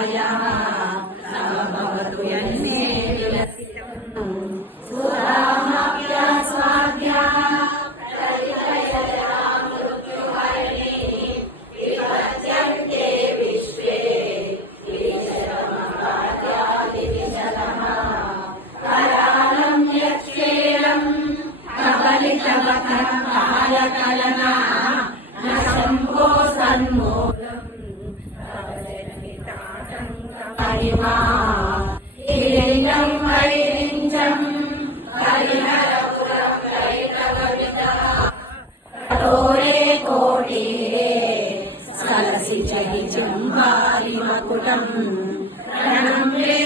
तव भवतु यन्मे विलसितम् सुरामाप्या स्वाद्या विपत्यन्ते विश्वे करालं यक्षेलं कबलितवतं कालकलना न शम्भो सन्मूलम् हिरण्यं वैरिञ्चं हरिहरपुरं वैभवविदः कठोरे कोटीरे स्खलसि जहि जम्भारिमकुटम् प्रणम्रे